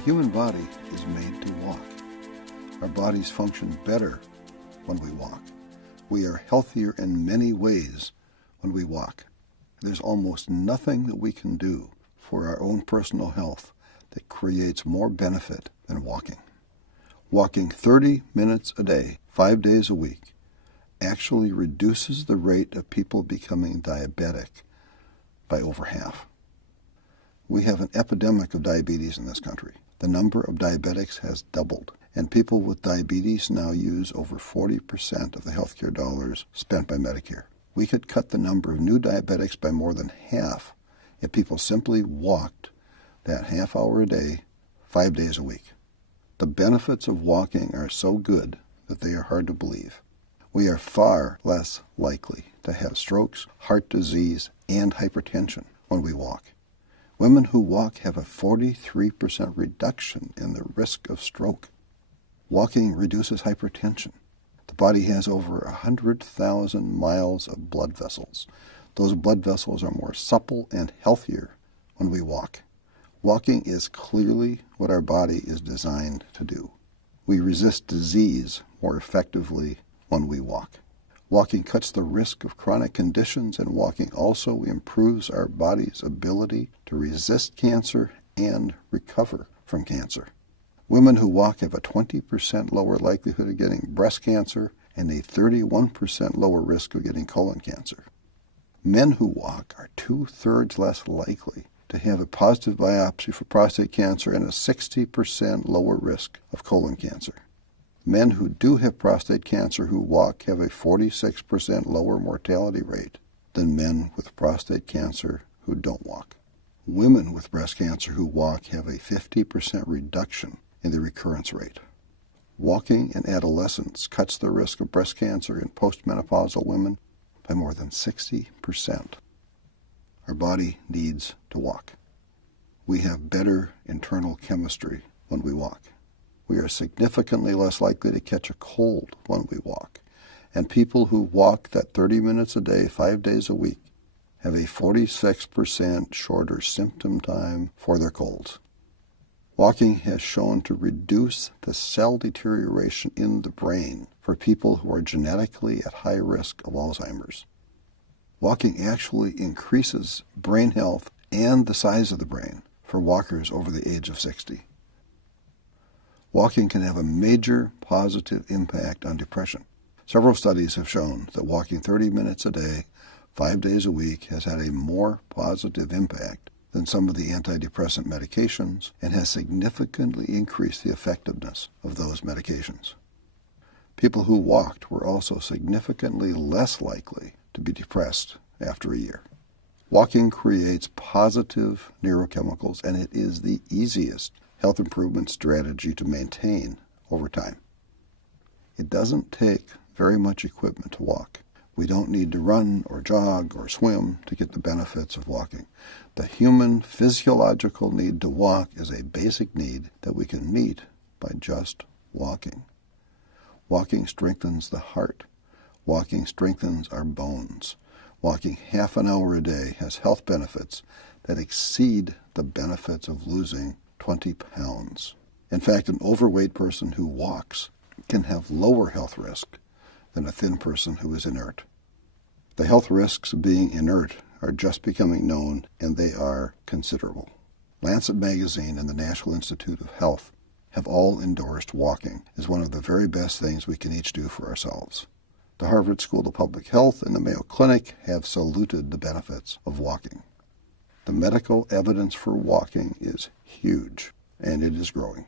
The human body is made to walk. Our bodies function better when we walk. We are healthier in many ways when we walk. There's almost nothing that we can do for our own personal health that creates more benefit than walking. Walking 30 minutes a day, 5 days a week, actually reduces the rate of people becoming diabetic by over half. We have an epidemic of diabetes in this country. The number of diabetics has doubled, and people with diabetes now use over 40% of the healthcare dollars spent by Medicare. We could cut the number of new diabetics by more than half if people simply walked that half hour a day, 5 days a week. The benefits of walking are so good that they are hard to believe. We are far less likely to have strokes, heart disease, and hypertension when we walk. Women who walk have a 43% reduction in the risk of stroke. Walking reduces hypertension. The body has over 100,000 miles of blood vessels. Those blood vessels are more supple and healthier when we walk. Walking is clearly what our body is designed to do. We resist disease more effectively when we walk. Walking cuts the risk of chronic conditions, and walking also improves our body's ability to resist cancer and recover from cancer. Women who walk have a 20% lower likelihood of getting breast cancer and a 31% lower risk of getting colon cancer. Men who walk are 2/3 less likely to have a positive biopsy for prostate cancer and a 60% lower risk of colon cancer. Men who do have prostate cancer who walk have a 46% lower mortality rate than men with prostate cancer who don't walk. Women with breast cancer who walk have a 50% reduction in the recurrence rate. Walking in adolescence cuts the risk of breast cancer in postmenopausal women by more than 60%. Our body needs to walk. We have better internal chemistry when we walk. We are significantly less likely to catch a cold when we walk. And people who walk that 30 minutes a day, 5 days a week, have a 46% shorter symptom time for their colds. Walking has shown to reduce the cell deterioration in the brain for people who are genetically at high risk of Alzheimer's. Walking actually increases brain health and the size of the brain for walkers over the age of 60. Walking can have a major positive impact on depression. Several studies have shown that walking 30 minutes a day, 5 days a week, has had a more positive impact than some of the antidepressant medications and has significantly increased the effectiveness of those medications. People who walked were also significantly less likely to be depressed after a year. Walking creates positive neurochemicals, and it is the easiest health improvement strategy to maintain over time. It doesn't take very much equipment to walk. We don't need to run or jog or swim to get the benefits of walking. The human physiological need to walk is a basic need that we can meet by just walking. Walking strengthens the heart. Walking strengthens our bones. Walking half an hour a day has health benefits that exceed the benefits of losing 20 pounds. In fact, an overweight person who walks can have lower health risk than a thin person who is inert. The health risks of being inert are just becoming known, and they are considerable. Lancet Magazine and the National Institute of Health have all endorsed walking as one of the very best things we can each do for ourselves. The Harvard School of Public Health and the Mayo Clinic have saluted the benefits of walking. The medical evidence for walking is huge, and it is growing.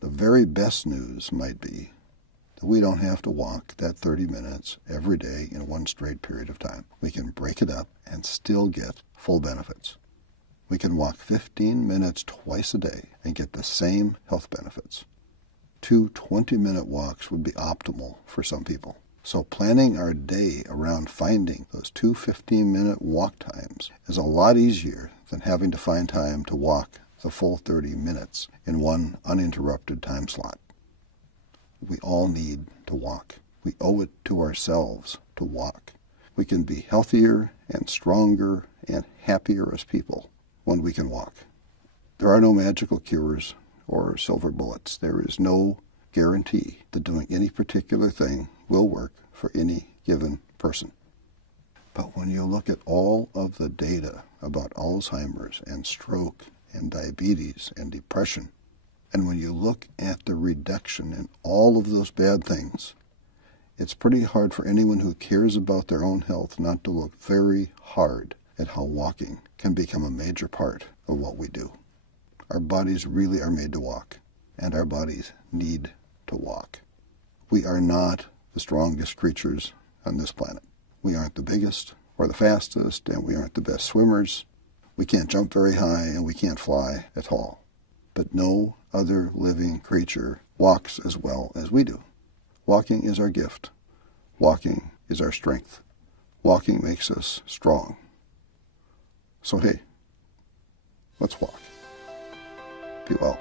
The very best news might be that we don't have to walk that 30 minutes every day in one straight period of time. We can break it up and still get full benefits. We can walk 15 minutes twice a day and get the same health benefits. 2 20-minute walks would be optimal for some people. So planning our day around finding those 2 15-minute walk times is a lot easier than having to find time to walk the full 30 minutes in one uninterrupted time slot. We all need to walk. We owe it to ourselves to walk. We can be healthier and stronger and happier as people when we can walk. There are no magical cures or silver bullets. There is no guarantee that doing any particular thing will work for any given person. But when you look at all of the data about Alzheimer's and stroke and diabetes and depression, and when you look at the reduction in all of those bad things, it's pretty hard for anyone who cares about their own health not to look very hard at how walking can become a major part of what we do. Our bodies really are made to walk, and our bodies need to walk. We are not the strongest creatures on this planet. We aren't the biggest or the fastest, and we aren't the best swimmers. We can't jump very high, and we can't fly at all. But no other living creature walks as well as we do. Walking is our gift. Walking is our strength. Walking makes us strong. So hey, let's walk. Be well.